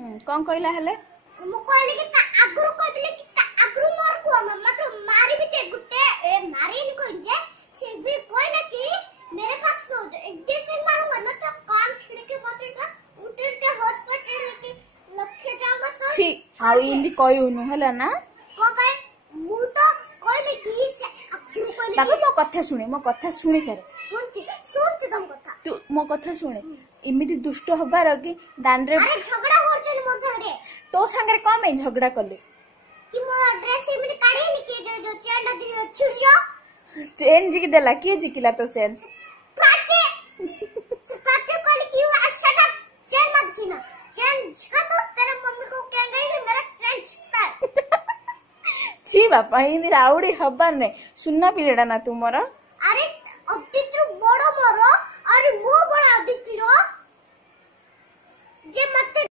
कौन कहला हेले मु कहली कि ता आगुरु कहले कि ता आगुरु मोर को मतलब मारी भी ते गुटे ए मारी न को जे से भी कहला कि मेरे पास सो जो एक जैसे मारूंगा ना तो कान खिड़की बजेगा उठे के हॉस्पिटल लेके लक्ष्य जाऊंगा तो छी आ इंदी कहउनु हला ना को कहे मु तो कहले कि से आगुरु कहले बाबा मो कथा सुनी सारे सुनची तुम कथा तू मो कथा सुने इमिति दुष्ट हबार कि दांडरे अरे झगड़ा होचन मो संगे तो संगे कौन में झगड़ा कले कि मो ड्रेस में काढे नि के जो चेन जो छुरियो चेन जी की देला के जिकिला तो चेन प्राचे कहले कि शट अप चेन मत छीना चेन झिका तो तेरे मम्मी को कहेंगे कि मेरा चेन छिपा है छी बापा इंदी राउडी हबार ने सुनना पिलेडा ना तुमरा